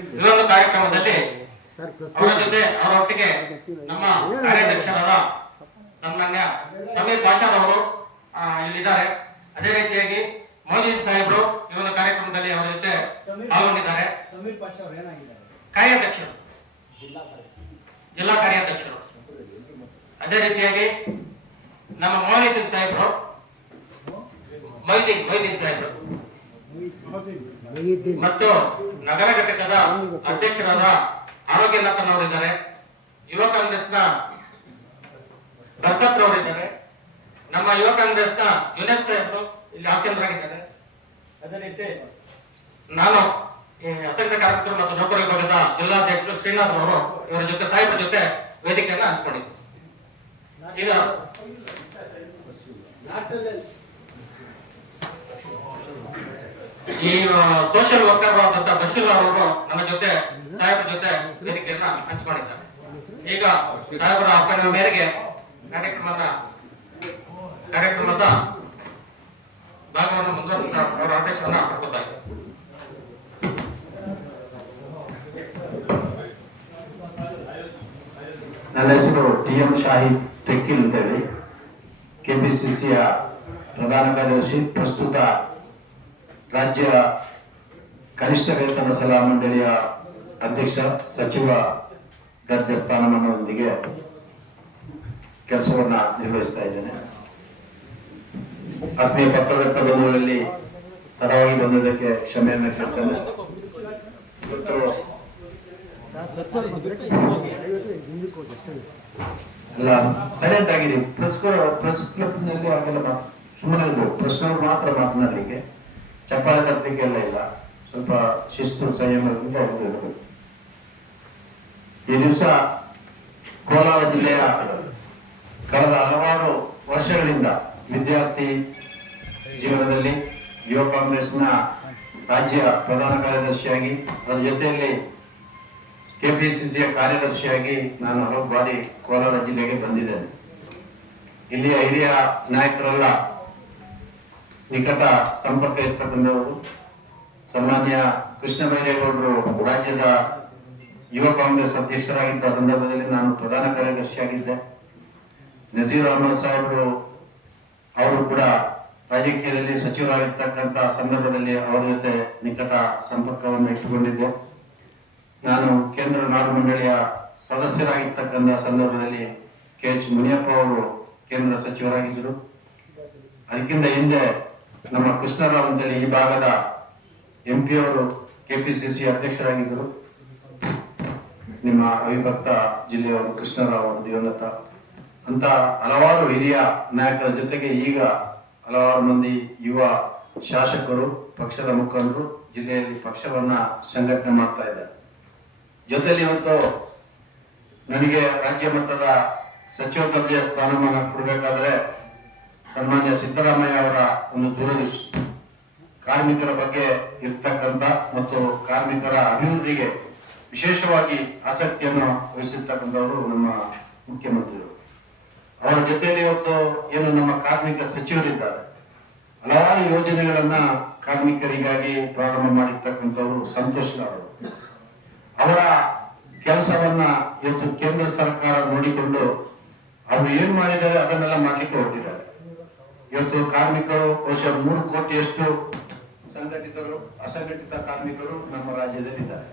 ಈ ಒಂದು ಕಾರ್ಯಕ್ರಮದಲ್ಲಿ ಅವರ ಜೊತೆ ಅವರೊಟ್ಟಿಗೆ ನಮ್ಮ ಕಾರ್ಯಾಧ್ಯಕ್ಷರಾದ ನಮ್ಮನ್ನ ಸಮೀರ್ ಪಾಷಾರವರು ಅವರು ಇಲ್ಲಿದ್ದಾರೆ. ಅದೇ ರೀತಿಯಾಗಿ ಮೋಜಿನ್ ಸಾಹೇಬ್ರು ಈ ಒಂದು ಕಾರ್ಯಕ್ರಮದಲ್ಲಿ ಅವರ ಜೊತೆ ಪಾಲ್ಗೊಂಡಿದ್ದಾರೆ. ಸಮೀರ್ ಪಾಷಾ ಅವ್ರು ಏನಾಗಿದ್ದಾರೆ? ಕಾರ್ಯಾಧ್ಯಕ್ಷರು ಜಿಲ್ಲಾ ಕಾರ್ಯಾಧ್ಯಕ್ಷರು ಅದೇ ರೀತಿಯಾಗಿ ನಮ್ಮ ಮೋಹಿದ್ದೀನ್ ಸಾಹೇಬ್ರು ಮೊಯ್ದೀನ್ ಮೊಯ್ದೀನ್ ಸಾಹೇಬ್ರು. ಮತ್ತು ನಗರ ಘಟಕದ ಅಧ್ಯಕ್ಷರಾದ ಆರೋಗ್ಯ ಲಕ್ಕನವರಿದ್ದಾರೆ ಯುವ ಕಾಂಗ್ರೆಸ್ನ ಬರ್ಕತ್ ಅವರಿದ್ದಾರೆ. ನಮ್ಮ ಯುವ ಕಾಂಗ್ರೆಸ್ನ ಜುನೇದ್ ಸಾಹೇಬ್ರು ಇಲ್ಲಿ ಆಸೀನರಾಗಿದ್ದಾರೆ. ಅದೇ ರೀತಿ ನಾನು ಅಸಂಖ್ಯ ಕಾರ್ಮಿಕರು ಮತ್ತು ನೌಕರ ವಿಭಾಗದ ಜಿಲ್ಲಾಧ್ಯಕ್ಷರು ಶ್ರೀನಾಥ್ ಅವರು ಇವರ ಜೊತೆ ಸಾಹೇಬ್ರ ಜೊತೆ ವೇದಿಕೆಯನ್ನು ಹಂಚಿಕೊಂಡಿದ್ದರು ಈಗ ಈ ಸೋಷಿಯಲ್ ವರ್ಕರ್ ಆದಂತ ಬಶೀರ್ ಅವರು ನನ್ನ ಜೊತೆ, ಸಾಹೇಬರ ಜೊತೆ ವೇದಿಕೆಯನ್ನ ಹಂಚಿಕೊಂಡಿದ್ದಾರೆ. ಈಗ ಸಾಹೇಬರ ಅಪ್ಪನ ಮೇರೆಗೆ ಕಾರ್ಯಕ್ರಮದ ಕಾರ್ಯಕ್ರಮದ ಭಾಗವನ್ನು ಮುಂದುವರಿಸುತ್ತಾ ಅವರ ಆದೇಶವನ್ನು ಪಡ್ಕೊತಾ ಇದ್ದಾರೆ. ನನ್ನ ಹೆಸರು ಟಿ ಎಂ ಶಾಹಿದ್ ತೆಕ್ಕಿಲ್ ಅಂತೇಳಿ ಕೆಪಿಸಿಸಿಯ ಪ್ರಧಾನ ಕಾರ್ಯದರ್ಶಿ, ಪ್ರಸ್ತುತ ರಾಜ್ಯ ಕನಿಷ್ಠ ವೇತನ ಸಲಹಾ ಮಂಡಳಿಯ ಅಧ್ಯಕ್ಷ ಸಚಿವ ದರ್ಜೆ ಸ್ಥಾನಮಾನದೊಂದಿಗೆ ಕೆಲಸವನ್ನ ನಿರ್ವಹಿಸ್ತಾ ಇದ್ದೇನೆ. ಆತ್ಮೀಯ ಪತ್ರಕರ್ತ ಬಂಧುಗಳಲ್ಲಿ ತಡವಾಗಿ ಬಂದದಕ್ಕೆ ಕ್ಷಮೆಯನ್ನು ಕೇಳ್ತೇನೆ ಅಲ್ಲ ಸೈಲೆಂಟ್ ಆಗಿದೆ. ಪ್ರೆಸ್ ಪ್ರೆಸ್ ಕ್ಲಬ್ನಲ್ಲಿ ಸುಮ್ಮನೆ ಪ್ರಶ್ನೆ ಮಾತ್ರ ಮಾತನಾಡಲಿಕ್ಕೆ. ಚಪ್ಪಾಳೆ ತಟ್ಟಲಿಕ್ಕೆ ಎಲ್ಲ ಇಲ್ಲ. ಸ್ವಲ್ಪ ಶಿಸ್ತು ಸಂಯಮದಿಂದ ಇರಬೇಕು ಈ ದಿವಸ ಕೋಲಾರ ಜಿಲ್ಲೆಯ ಕಳೆದ ಹಲವಾರು ವರ್ಷಗಳಿಂದ ವಿದ್ಯಾರ್ಥಿ ಜೀವನದಲ್ಲಿ ಯುವ ಕಾಂಗ್ರೆಸ್ನ ರಾಜ್ಯ ಪ್ರಧಾನ ಕಾರ್ಯದರ್ಶಿಯಾಗಿ, ಅದರ ಜೊತೆಯಲ್ಲಿ ಕೆಪಿಸಿಸಿಯ ಕಾರ್ಯದರ್ಶಿಯಾಗಿ ನಾನು ಹಲವು ಬಾರಿ ಕೋಲಾರ ಜಿಲ್ಲೆಗೆ ಬಂದಿದ್ದೇನೆ. ಇಲ್ಲಿಯ ಹಿರಿಯ ನಾಯಕರೆಲ್ಲ ನಿಕಟ ಸಂಪರ್ಕ ಇರ್ತಕ್ಕಂಥವರು, ಸನ್ಮಾನ್ಯ ಕೃಷ್ಣ ಬೈರೇಗೌಡರು ರಾಜ್ಯದ ಯುವ ಕಾಂಗ್ರೆಸ್ ಅಧ್ಯಕ್ಷರಾಗಿದ್ದ ಸಂದರ್ಭದಲ್ಲಿ ನಾನು ಪ್ರಧಾನ ಕಾರ್ಯದರ್ಶಿಯಾಗಿದ್ದೆ. ನಜೀರ್ ಅಹಮದ್ ಸಾಹೇಬರು ಅವರು ಕೂಡ ರಾಜಕೀಯದಲ್ಲಿ ಸಚಿವರಾಗಿರ್ತಕ್ಕಂಥ ಸಂದರ್ಭದಲ್ಲಿ ಅವರ ಜೊತೆ ನಿಕಟ ಸಂಪರ್ಕವನ್ನು ಇಟ್ಟುಕೊಂಡಿದ್ದೆ. ನಾನು ಕೇಂದ್ರ ನಾಡು ಮಂಡಳಿಯ ಸದಸ್ಯರಾಗಿರ್ತಕ್ಕಂಥ ಸಂದರ್ಭದಲ್ಲಿ ಕೆ ಎಚ್ ಮುನಿಯಪ್ಪ ಅವರು ಕೇಂದ್ರ ಸಚಿವರಾಗಿದ್ದರು. ಅದಕ್ಕಿಂತ ಹಿಂದೆ ನಮ್ಮ ಕೃಷ್ಣರಾವ್ ಅಂತೇಳಿ ಈ ಭಾಗದ ಎಂ ಪಿ ಅವರು ಕೆಪಿಸಿಸಿ ಅಧ್ಯಕ್ಷರಾಗಿದ್ದರು. ನಿಮ್ಮ ಅವಿಭಕ್ತ ಜಿಲ್ಲೆಯವರು ಕೃಷ್ಣರಾವ್ ಅವರು ದಿವಂಗತ. ಅಂತ ಹಲವಾರು ಹಿರಿಯ ನಾಯಕರ ಜೊತೆಗೆ ಈಗ ಹಲವಾರು ಮಂದಿ ಯುವ ಶಾಸಕರು, ಪಕ್ಷದ ಮುಖಂಡರು ಜಿಲ್ಲೆಯಲ್ಲಿ ಪಕ್ಷವನ್ನ ಸಂಘಟನೆ ಮಾಡ್ತಾ ಇದ್ದಾರೆ. ಜೊತೆಯಲ್ಲಿ ಇವತ್ತು ನನಗೆ ರಾಜ್ಯ ಮಟ್ಟದ ಸಚಿವ ದರ್ಜೆಯ ಸ್ಥಾನಮಾನ ಕೊಡಬೇಕಾದ್ರೆ ಸನ್ಮಾನ್ಯ ಸಿದ್ದರಾಮಯ್ಯ ಅವರ ಒಂದು ದೂರದೃಷ್ಟಿ. ಕಾರ್ಮಿಕರ ಬಗ್ಗೆ ಇರ್ತಕ್ಕಂಥ ಮತ್ತು ಕಾರ್ಮಿಕರ ಅಭಿವೃದ್ಧಿಗೆ ವಿಶೇಷವಾಗಿ ಆಸಕ್ತಿಯನ್ನು ವಹಿಸಿರ್ತಕ್ಕಂಥವರು ನಮ್ಮ ಮುಖ್ಯಮಂತ್ರಿಗಳು ಅವರ ಜೊತೆಯಲ್ಲಿ ಇವತ್ತು ಏನು ನಮ್ಮ ಕಾರ್ಮಿಕ ಸಚಿವರಿದ್ದಾರೆ. ಹಲವಾರು ಯೋಜನೆಗಳನ್ನ ಕಾರ್ಮಿಕರಿಗಾಗಿ ಪ್ರಾರಂಭ ಮಾಡಿರ್ತಕ್ಕಂಥವರು ಸಂತೋಷದವರು ಅವರ ಕೆಲಸವನ್ನ ಇವತ್ತು ಕೇಂದ್ರ ಸರ್ಕಾರ ನೋಡಿಕೊಂಡು ಅವರು ಏನ್ ಮಾಡಿದ್ದಾರೆ ಅದನ್ನೆಲ್ಲ ಮಾಡಲಿಕ್ಕೆ ಹೊರಟಿದ್ದಾರೆ. ಇವತ್ತು ಕಾರ್ಮಿಕರು ವರ್ಷ ಮೂರು ಕೋಟಿಯಷ್ಟು ಸಂಘಟಿತರು, ಅಸಂಘಟಿತ ಕಾರ್ಮಿಕರು ನಮ್ಮ ರಾಜ್ಯದಲ್ಲಿದ್ದಾರೆ.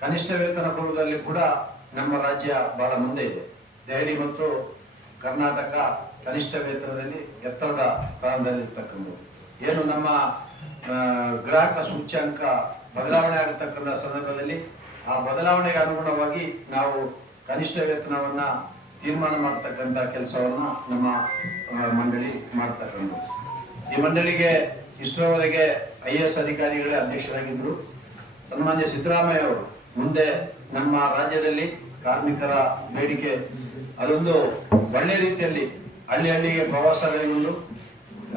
ಕನಿಷ್ಠ ವೇತನ ಕೊಡುವುದರಲ್ಲಿ ಕೂಡ ನಮ್ಮ ರಾಜ್ಯ ಬಹಳ ಮುಂದೆ ಇದೆ. ದೆಹಲಿ ಮತ್ತು ಕರ್ನಾಟಕ ಕನಿಷ್ಠ ವೇತನದಲ್ಲಿ ಎತ್ತರದ ಸ್ಥಾನದಲ್ಲಿರ್ತಕ್ಕಂಥದ್ದು. ಏನು ನಮ್ಮ ಗ್ರಾಹಕ ಸೂಚ್ಯಂಕ ಬದಲಾವಣೆ ಆಗಿರ್ತಕ್ಕಂಥ ಸಂದರ್ಭದಲ್ಲಿ ಆ ಬದಲಾವಣೆಗೆ ಅನುಗುಣವಾಗಿ ನಾವು ಕನಿಷ್ಠ ವೇತನವನ್ನ ತೀರ್ಮಾನ ಮಾಡ್ತಕ್ಕಂಥ ಕೆಲಸವನ್ನು ನಮ್ಮ ಮಂಡಳಿ ಮಾಡ್ತಕ್ಕಂಥದ್ದು. ಈ ಮಂಡಳಿಗೆ ಇಷ್ಟರವರೆಗೆ ಐ ಎಸ್ ಅಧಿಕಾರಿಗಳೇ ಅಧ್ಯಕ್ಷರಾಗಿದ್ದರು. ಸನ್ಮಾನ್ಯ ಸಿದ್ದರಾಮಯ್ಯ ಅವರು ಮುಂದೆ ನಮ್ಮ ರಾಜ್ಯದಲ್ಲಿ ಕಾರ್ಮಿಕರ ಬೇಡಿಕೆ ಅದೊಂದು ಒಳ್ಳೆ ರೀತಿಯಲ್ಲಿ ಹಳ್ಳಿ ಹಳ್ಳಿಗೆ ಪ್ರವಾಸ ಕೈಗೊಂಡು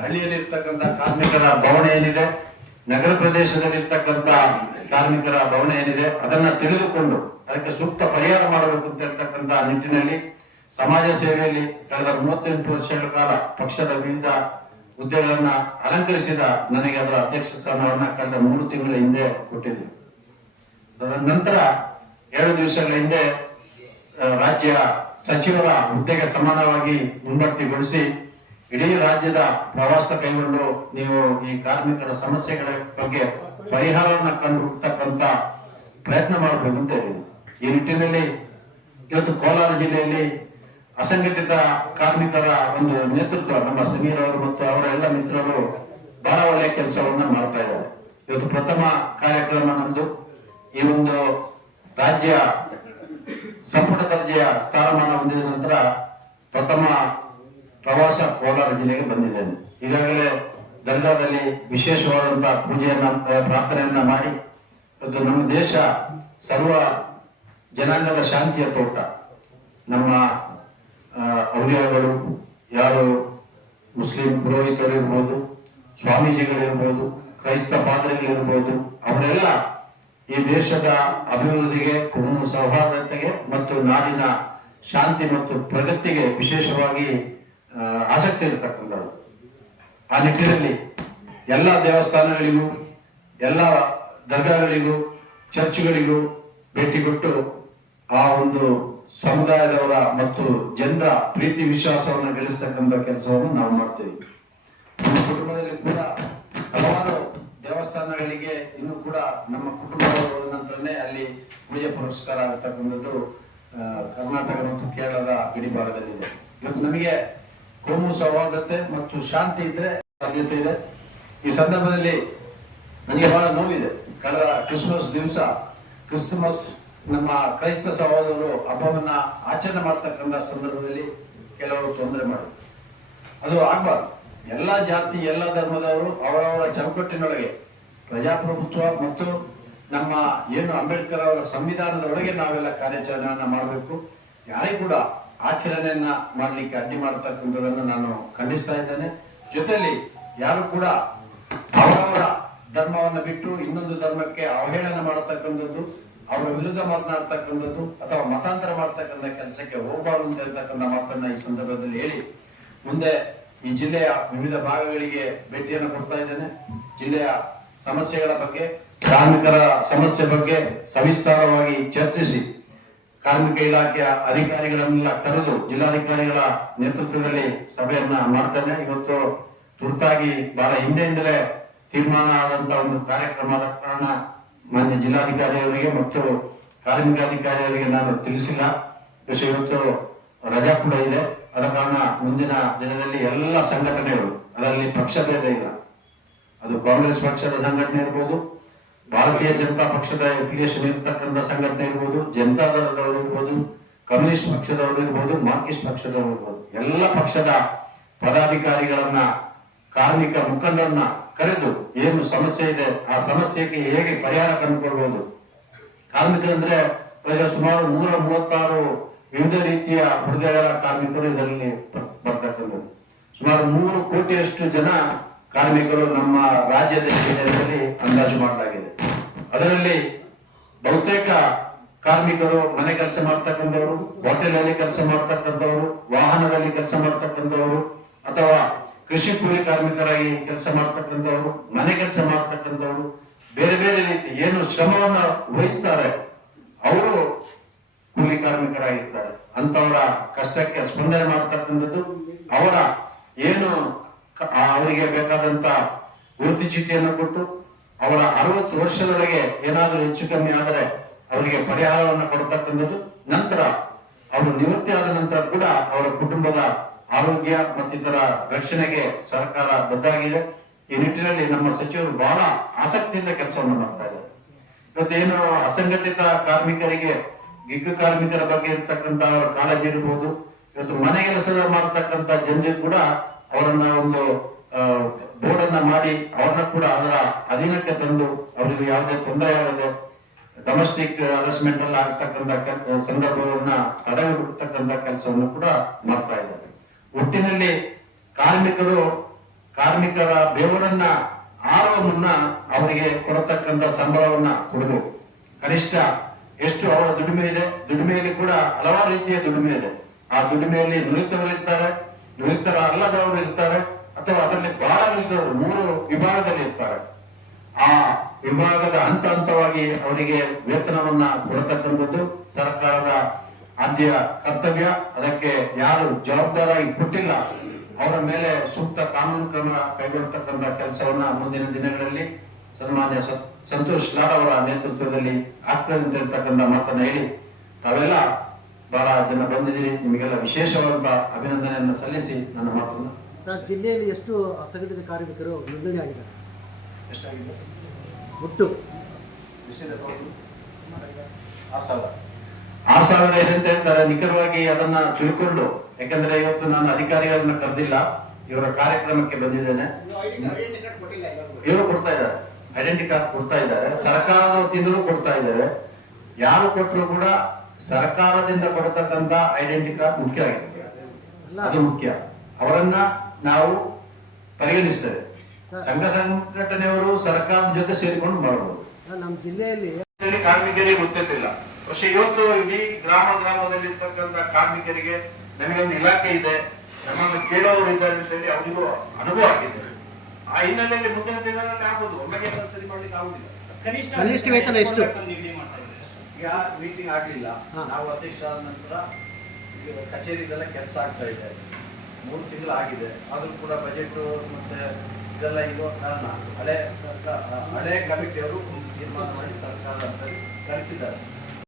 ಹಳ್ಳಿಯಲ್ಲಿ ಇರ್ತಕ್ಕಂಥ ಕಾರ್ಮಿಕರ ಭವನ ಏನಿದೆ, ನಗರ ಪ್ರದೇಶದಲ್ಲಿರ್ತಕ್ಕಂಥ ಕಾರ್ಮಿಕರ ಭವನ ಏನಿದೆ, ಅದನ್ನ ತಿಳಿದುಕೊಂಡು ಅದಕ್ಕೆ ಸೂಕ್ತ ಪರಿಹಾರ ಮಾಡಬೇಕು ಅಂತ ಹೇಳ್ತಕ್ಕಂಥ ನಿಟ್ಟಿನಲ್ಲಿ ಸಮಾಜ ಸೇವೆಯಲ್ಲಿ ಕಳೆದ ಮೂವತ್ತೆಂಟು ವರ್ಷಗಳ ಕಾಲ ಪಕ್ಷದ ವಿವಿಧ ಹುದ್ದೆಗಳನ್ನ ಅಲಂಕರಿಸಿದ ನನಗೆ ಅದರ ಅಧ್ಯಕ್ಷ ಸ್ಥಾನವನ್ನ ಕಳೆದ ಮೂರು ತಿಂಗಳ ಹಿಂದೆ ಕೊಟ್ಟಿದ್ರು ನಂತರ ಎರಡು ದಿವಸಗಳ ಹಿಂದೆ ರಾಜ್ಯ ಸಚಿವರ ಹುದ್ದೆಗೆ ಸಮಾನವಾಗಿ ಮುಂಬಡ್ತಿಗೊಳಿಸಿ ಇಡೀ ರಾಜ್ಯದ ಪ್ರವಾಸ ಕೈಗೊಂಡು ನೀವು ಈ ಕಾರ್ಮಿಕರ ಸಮಸ್ಯೆಗಳ ಬಗ್ಗೆ ಪರಿಹಾರವನ್ನು ಕಂಡು ಹುಡುಕ್ತಕ್ಕಂತ ಪ್ರಯತ್ನ ಮಾಡಬೇಕು ಅಂತ ಹೇಳಿದ್ರು ಈ ನಿಟ್ಟಿನಲ್ಲಿ ಇವತ್ತು ಕೋಲಾರ ಜಿಲ್ಲೆಯಲ್ಲಿ ಅಸಂಘಟಿತ ಕಾರ್ಮಿಕರ ಒಂದು ನೇತೃತ್ವ ನಮ್ಮ ಸಮೀರ್ ಅವರು ಮತ್ತು ಅವರ ಎಲ್ಲ ಮಿತ್ರರು ಬಹಳ ಒಳ್ಳೆಯ ಕೆಲಸವನ್ನ ಮಾಡ್ತಾ ಇದ್ದಾರೆ. ಇವತ್ತು ಪ್ರಥಮ ಕಾರ್ಯಕ್ರಮ ನಮ್ದು. ಈ ಒಂದು ರಾಜ್ಯ ಸಂಪುಟ ದರ್ಜೆಯ ಸ್ಥಾನಮಾನ ಹೊಂದಿದ ನಂತರ ಪ್ರಥಮ ಪ್ರವಾಸ ಕೋಲಾರ ಜಿಲ್ಲೆಗೆ ಬಂದಿದ್ದೇನೆ. ಈಗಾಗಲೇ ದರ್ಗಾದಲ್ಲಿ ವಿಶೇಷವಾದಂತಹ ಪೂಜೆಯನ್ನ ಪ್ರಾರ್ಥನೆಯನ್ನ ಮಾಡಿ ಮತ್ತು ನಮ್ಮ ದೇಶ ಸರ್ವ ಜನಾಂಗದ ಶಾಂತಿಯ ತೋಟ. ನಮ್ಮ ಆ, ಯಾರು ಮುಸ್ಲಿಂ ಪುರೋಹಿತರು ಇರ್ಬೋದು ಸ್ವಾಮೀಜಿಗಳಿರ್ಬೋದು ಕ್ರೈಸ್ತ ಪಾದ್ರಿಗಳಿರ್ಬೋದು ಅವರೆಲ್ಲ ಈ ದೇಶದ ಅಭಿವೃದ್ಧಿಗೆ ಕುಟುಂಬ ಸೌಹಾರ್ದತೆಗೆ ಮತ್ತು ನಾಡಿನ ಶಾಂತಿ ಮತ್ತು ಪ್ರಗತಿಗೆ ವಿಶೇಷವಾಗಿ ಆಸಕ್ತಿ ಇರತಕ್ಕಂಥದ್ದು ಆ ನಿಟ್ಟಿನಲ್ಲಿ ಎಲ್ಲ ದೇವಸ್ಥಾನಗಳಿಗೂ ಎಲ್ಲ ದರ್ಗಾಗಳಿಗೂ ಚರ್ಚ್ಗಳಿಗೂ ಭೇಟಿ ಕೊಟ್ಟು ಆ ಒಂದು ಸಮುದಾಯದವರ ಮತ್ತು ಜನರ ಪ್ರೀತಿ ವಿಶ್ವಾಸವನ್ನು ಗಳಿಸ್ತಕ್ಕಂಥ ಕೆಲಸವನ್ನು ನಾವು ಮಾಡ್ತೇವೆ. ನಮ್ಮ ಕುಟುಂಬದಲ್ಲಿ ಕೂಡ ಹಲವಾರು ದೇವಸ್ಥಾನಗಳಿಗೆ ಇನ್ನು ಕೂಡ ನಮ್ಮ ಕುಟುಂಬದ ನಂತರನೇ ಅಲ್ಲಿ ಪೂಜೆ ಪುರಸ್ಕಾರ ಆಗತಕ್ಕಂಥದ್ದು ಕರ್ನಾಟಕ ಮತ್ತು ಕೇರಳದ ಗಡಿ ಭಾಗದಲ್ಲಿದೆ. ಇವತ್ತು ನಮಗೆ ಕೋಮು ಸೌಹಾರ್ದತೆ ಮತ್ತು ಶಾಂತಿ ಇದ್ರೆ ಸಾಧ್ಯತೆ ಇದೆ. ಈ ಸಂದರ್ಭದಲ್ಲಿ ನನಗೆ ಬಹಳ ನೋವಿದೆ. ಕಳೆದ ಕ್ರಿಸ್ಮಸ್ ದಿವಸ ಕ್ರಿಸ್ಮಸ್ ನಮ್ಮ ಕ್ರೈಸ್ತ ಸಹೋದರರು ಹಬ್ಬವನ್ನ ಆಚರಣೆ ಮಾಡ್ತಕ್ಕಂಥ ಸಂದರ್ಭದಲ್ಲಿ ಕೆಲವರು ತೊಂದರೆ ಮಾಡಿದ್ರು. ಅದು ಆಗ್ಬಾರ್ದು. ಎಲ್ಲ ಜಾತಿ, ಎಲ್ಲ ಧರ್ಮದವರು ಅವರವರ ಚೌಕಟ್ಟಿನೊಳಗೆ ಪ್ರಜಾಪ್ರಭುತ್ವ ಮತ್ತು ನಮ್ಮ ಏನು ಅಂಬೇಡ್ಕರ್ ಅವರ ಸಂವಿಧಾನದ ಒಳಗೆ ನಾವೆಲ್ಲ ಕಾರ್ಯಾಚರಣೆಯನ್ನ ಮಾಡಬೇಕು. ಯಾರಿಗೂ ಕೂಡ ಆಚರಣೆಯನ್ನ ಮಾಡಲಿಕ್ಕೆ ಅಡ್ಡಿ ಮಾಡತಕ್ಕಂಥದನ್ನ ನಾನು ಖಂಡಿಸ್ತಾ ಇದ್ದೇನೆ. ಜೊತೆಯಲ್ಲಿ ಯಾರು ಕೂಡ ಅವರವರ ಧರ್ಮವನ್ನ ಬಿಟ್ಟು ಇನ್ನೊಂದು ಧರ್ಮಕ್ಕೆ ಅವಹೇಳನ ಮಾಡತಕ್ಕಂಥದ್ದು ಅವರ ವಿರುದ್ಧ ಮಾತನಾಡ್ತಕ್ಕಂಥದ್ದು ಅಥವಾ ಮತಾಂತರ ಮಾಡ್ತಕ್ಕಂಥ ಕೆಲಸಕ್ಕೆ ಹೋಗಬಾರದು ಅಂತ ಹೇಳ್ತಕ್ಕಂಥ ಮಾತನ್ನ ಈ ಸಂದರ್ಭದಲ್ಲಿ ಹೇಳಿ, ಮುಂದೆ ಈ ಜಿಲ್ಲೆಯ ವಿವಿಧ ಭಾಗಗಳಿಗೆ ಭೇಟಿಯನ್ನು ಕೊಡ್ತಾ ಇದ್ದೇನೆ. ಜಿಲ್ಲೆಯ ಸಮಸ್ಯೆಗಳ ಬಗ್ಗೆ, ಕಾರ್ಮಿಕರ ಸಮಸ್ಯೆ ಬಗ್ಗೆ ಸವಿಸ್ತಾರವಾಗಿ ಚರ್ಚಿಸಿ, ಕಾರ್ಮಿಕ ಇಲಾಖೆಯ ಅಧಿಕಾರಿಗಳನ್ನೆಲ್ಲ ಕರೆದು ಜಿಲ್ಲಾಧಿಕಾರಿಗಳ ನೇತೃತ್ವದಲ್ಲಿ ಸಭೆಯನ್ನ ಮಾಡ್ತೇನೆ. ಇವತ್ತು ತುರ್ತಾಗಿ ಬಹಳ ಹಿಂದೆಯಿಂದಲೇ ತೀರ್ಮಾನ ಆದಂತ ಒಂದು ಕಾರ್ಯಕ್ರಮದ ಕಾರಣ ಮಾನ್ಯ ಜಿಲ್ಲಾಧಿಕಾರಿಯವರಿಗೆ ಮತ್ತು ಕಾರ್ಮಿಕ ಅಧಿಕಾರಿಯವರಿಗೆ ನಾನು ತಿಳಿಸಿಲ್ಲ. ವಿಷಯ ಇವತ್ತು ರಜಾ ಕೂಡ ಇದೆ. ಆದ ಕಾರಣ ಮುಂದಿನ ದಿನದಲ್ಲಿ ಎಲ್ಲ ಸಂಘಟನೆಗಳು, ಅದರಲ್ಲಿ ಪಕ್ಷಭೇದ ಇಲ್ಲ. ಅದು ಕಾಂಗ್ರೆಸ್ ಪಕ್ಷದ ಸಂಘಟನೆ ಇರ್ಬೋದು, ಭಾರತೀಯ ಜನತಾ ಪಕ್ಷದ ಅಫಿಲಿಯೇಷನ್ ಇರತಕ್ಕಂಥ ಸಂಘಟನೆ ಇರ್ಬೋದು, ಜನತಾ ದಳದವರು ಇರ್ಬೋದು, ಕಮ್ಯುನಿಸ್ಟ್ ಪಕ್ಷದವರು ಇರ್ಬೋದು ಮಾರ್ಕಿಸ್ಟ್ ಪಕ್ಷದವರು ಇರ್ಬೋದು. ಎಲ್ಲ ಪಕ್ಷದ ಪದಾಧಿಕಾರಿಗಳನ್ನ, ಕಾರ್ಮಿಕ ಮುಖಂಡರನ್ನ ಕರೆದು ಏನು ಸಮಸ್ಯೆ ಇದೆ, ಆ ಸಮಸ್ಯೆಗೆ ಹೇಗೆ ಪರಿಹಾರ ಕಂಡುಕೊಳ್ಬಹುದು ಕಾರ್ಮಿಕರಂದ್ರೆ ಸುಮಾರು ನೂರ ಮೂವತ್ತಾರು ವಿವಿಧ ರೀತಿಯ ಹುದ್ದೆಗಳ ಕಾರ್ಮಿಕರು ಇದರಲ್ಲಿ ಬರ್ತಕ್ಕಂಥದ್ದು. ಸುಮಾರು ಮೂರು ಕೋಟಿಯಷ್ಟು ಜನ ಕಾರ್ಮಿಕರು ನಮ್ಮ ರಾಜ್ಯದ ಜಿಲ್ಲೆಯಲ್ಲಿ ಅಂದಾಜು ಮಾಡಲಾಗಿದೆ. ಅದರಲ್ಲಿ ಬಹುತೇಕ ಕಾರ್ಮಿಕರು ಮನೆ ಕೆಲಸ ಮಾಡ್ತಕ್ಕಂಥವ್ರು ಹೋಟೆಲ್ ಅಲ್ಲಿ ಕೆಲಸ ಮಾಡ್ತಕ್ಕಂಥವರು, ವಾಹನದಲ್ಲಿ ಕೆಲಸ ಮಾಡ್ತಕ್ಕಂಥವ್ರು ಅಥವಾ ಕೃಷಿ ಕೂಲಿ ಕಾರ್ಮಿಕರಾಗಿ ಕೆಲಸ ಮಾಡ್ತಕ್ಕಂಥವ್ರು, ಮನೆ ಕೆಲಸ ಮಾಡ್ತಕ್ಕಂಥವ್ರು, ಬೇರೆ ಬೇರೆ ರೀತಿ ಏನು ಶ್ರಮವನ್ನ ವಹಿಸ್ತಾರೆ, ಅವರು ಕೂಲಿ ಕಾರ್ಮಿಕರಾಗಿರ್ತಾರೆ. ಅಂತವರ ಕಷ್ಟಕ್ಕೆ ಸ್ಪಂದನೆ ಮಾಡ್ತಕ್ಕಂಥದ್ದು ಅವರ ಏನು ಅವರಿಗೆ ಬೇಕಾದಂತ ಗುರುತು ಚೀಟಿಯನ್ನು ಕೊಟ್ಟು ಅವರ ಅರವತ್ತು ವರ್ಷದೊಳಗೆ ಏನಾದರೂ ಹೆಚ್ಚು ಕಮ್ಮಿ ಆದರೆ ಅವರಿಗೆ ಪರಿಹಾರವನ್ನು ಕೊಡ್ತಕ್ಕಂಥದ್ದು. ನಂತರ ಅವರು ನಿವೃತ್ತಿ ಆದ ನಂತರ ಕೂಡ ಅವರ ಕುಟುಂಬದ ಆರೋಗ್ಯ ಮತ್ತಿತರ ರಕ್ಷಣೆಗೆ ಸರ್ಕಾರ ಬದ್ಧಾಗಿದೆ ಈ ನಿಟ್ಟಿನಲ್ಲಿ ನಮ್ಮ ಸಚಿವರು ಬಹಳ ಆಸಕ್ತಿಯಿಂದ ಕೆಲಸವನ್ನು ಮಾಡ್ತಾ ಇದ್ದಾರೆ. ಏನು ಅಸಂಘಟಿತ ಕಾರ್ಮಿಕರಿಗೆ ಗಿಗ್ ಕಾರ್ಮಿಕರ ಬಗ್ಗೆ ಇರತಕ್ಕಂತ ಅವರ ಕಾಳಜಿ ಇರಬಹುದು ಇವತ್ತು ಮನೆ ಕೆಲಸ ಮಾಡ್ತಕ್ಕಂತ ಜನರಿಗೆ ಕೂಡ ಅವರನ್ನ ಒಂದು ಬೋರ್ಡ್ ಅನ್ನ ಮಾಡಿ ಅವ್ರನ್ನ ಕೂಡ ಅದರ ಅಧೀನಕ್ಕೆ ತಂದು ಅವರಿಗೆ ಯಾವುದೇ ತೊಂದರೆ ಆಗದೆ ಡೊಮೆಸ್ಟಿಕ್ ಅರೆಸ್ಟ್ಮೆಂಟ್ ಅಲ್ಲಿ ಆಗ್ತಕ್ಕಂಥ ಸಂದರ್ಭಗಳನ್ನ ತಡೆಗಟ್ಟತಕ್ಕಂಥ ಕೆಲಸವನ್ನು ಕೂಡ ಮಾಡ್ತಾ ಇದ್ದಾರೆ. ಒಟ್ಟಿನಲ್ಲಿ ಕಾರ್ಮಿಕರು ಕಾರ್ಮಿಕರ ಬೆವರನ್ನ ಆರುವ ಮುನ್ನ ಅವರಿಗೆ ಕೊಡತಕ್ಕಂತ ಸಂಬಳವನ್ನ ಕೊಡಬೇಕು. ಕನಿಷ್ಠ ಎಷ್ಟು ಅವರ ದುಡಿಮೆ ಇದೆ, ದುಡಿಮೆಯಲ್ಲಿ ಕೂಡ ಹಲವಾರು ರೀತಿಯ ದುಡಿಮೆ ಇದೆ. ಆ ದುಡಿಮೆಯಲ್ಲಿ ನುರಿತವರು ಇರ್ತಾರೆ ನುರಿತರ ಅಲ್ಲದವರು ಇರ್ತಾರೆ, ಅಥವಾ ಅದರಲ್ಲಿ ಬಹಳ ನುರಿತವರು ಮೂರು ವಿಭಾಗದಲ್ಲಿ ಇರ್ತಾರೆ. ಆ ವಿಭಾಗದ ಹಂತ ಹಂತವಾಗಿ ಅವರಿಗೆ ವೇತನವನ್ನ ಕೊಡತಕ್ಕಂಥದ್ದು ಸರ್ಕಾರದ ಆದ್ಯ ಕರ್ತವ್ಯ ಅದಕ್ಕೆ ಯಾರು ಜವಾಬ್ದಾರಾಗಿ ಕೊಟ್ಟಿಲ್ಲ ಅವರ ಮೇಲೆ ಸೂಕ್ತ ಕಾನೂನು ಕ್ರಮ ಕೈಗೊಳ್ಳತಕ್ಕಂಥ ಕೆಲಸವನ್ನ ಮುಂದಿನ ದಿನಗಳಲ್ಲಿ ಸನ್ಮಾನ್ಯ ಸಂತೋಷ್ ಲಾಡ್ ಅವರ ನೇತೃತ್ವದಲ್ಲಿ ಆಗ್ತದೆ ಅಂತಕ್ಕಂಥ ಮಾತನ್ನ ಹೇಳಿ ತಾವೆಲ್ಲ ಬಹಳ ಜನ ಬಂದಿದ್ದೀರಿ ನಿಮಗೆಲ್ಲ ವಿಶೇಷವಾದ ಅಭಿನಂದನೆಯನ್ನು ಸಲ್ಲಿಸಿ ನನ್ನ ಮಾತನ್ನು. ಸರ್ ಜಿಲ್ಲೆಯಲ್ಲಿ ಎಷ್ಟು ಅಸಂಘಟಿತ ಕಾರ್ಮಿಕರು ನೋಂದಣಿ ಆಗಿದ್ದಾರೆ? ಎಷ್ಟಾಗಿದೆ? ಒಟ್ಟು. ಆರು ಸಾವಿರ. ಇದೆ ಅಂತ ಹೇಳ್ತಾರೆ ನಿಖರವಾಗಿ ಅದನ್ನ ತಿಳ್ಕೊಂಡು ಯಾಕಂದ್ರೆ ಇವತ್ತು ನಾನು ಅಧಿಕಾರಿಗಳನ್ನ ಕರೆದಿಲ್ಲ ಇವರ ಕಾರ್ಯಕ್ರಮಕ್ಕೆ ಬಂದಿದ್ದೇನೆ. ಇವರು ಕೊಡ್ತಾ ಇದ್ದಾರೆ. ಐಡೆಂಟಿ ಕಾರ್ಡ್ ಕೊಡ್ತಾ ಇದ್ದಾರೆ. ಸರ್ಕಾರದ ವತಿಯಿಂದಲೂ ಕೊಡ್ತಾ ಇದ್ದಾರೆ. ಯಾರು ಕೊಟ್ಟರು ಕೂಡ ಸರ್ಕಾರದಿಂದ ಕೊಡತಕ್ಕಂತ ಐಡೆಂಟಿ ಕಾರ್ಡ್ ಮುಖ್ಯ ಆಗಿದೆ ಅದು ಮುಖ್ಯ. ಅವರನ್ನ ನಾವು ಪರಿಗಣಿಸ್ತೇವೆ. ಸಂಘ ಸಂಘಟನೆಯವರು ಸರ್ಕಾರದ ಜೊತೆ ಸೇರಿಕೊಂಡು ಮಾಡಬಹುದು ನಮ್ಮ ಜಿಲ್ಲೆಯಲ್ಲಿ ಕಾರ್ಮಿಕರಿಗೆ ಗೊತ್ತಿರಲಿಲ್ಲ. ಬಹುಶಃ ಇವತ್ತು ಇಡೀ ಗ್ರಾಮ ಗ್ರಾಮದಲ್ಲಿರ್ತಕ್ಕಂಥ ಕಾರ್ಮಿಕರಿಗೆ ನಮಗೊಂದು ಇಲಾಖೆ ಇದೆ ನಮ್ಮನ್ನು ಕೇಳೋರು ಇದ್ದಾರೆ ಅಂತ ಹೇಳಿ ಅವರಿಗೂ ಅನುಭವ ಆಗಿದೆ. ಆ ಹಿನ್ನೆಲೆಯಲ್ಲಿ ಮುಂದಿನ ದಿನಗಳಲ್ಲಿ ಆಗ್ಬೋದು. ಒಮ್ಮೆಗೆ ಸರಿ ಮಾಡ್ಲಿಕ್ಕೆ ಆಗುದಿಲ್ಲ. ಕನಿಷ್ಠ ವೇತನ ಎಷ್ಟು? ಈಗ ಮೀಟಿಂಗ್ ಆಗ್ಲಿಲ್ಲ. ನಾವು ಅಧ್ಯಕ್ಷ ಆದ ನಂತರ ಕಚೇರಿದೆಲ್ಲ ಕೆಲಸ ಆಗ್ತಾ ಇದೆ. ಮೂರು ತಿಂಗಳು ಆಗಿದೆ. ಆದ್ರೂ ಕೂಡ ಬಜೆಟ್ ಮತ್ತೆ ಇದೆಲ್ಲ ಇರುವ ಕಾರಣ ಹಳೆ ಸರ್ಕಾರ ಹಳೆ ಕಮಿಟಿಯವರು ತೀರ್ಮಾನ ಮಾಡಿ ಸರ್ಕಾರ ಅಂತ ಕಳಿಸಿದ್ದಾರೆ.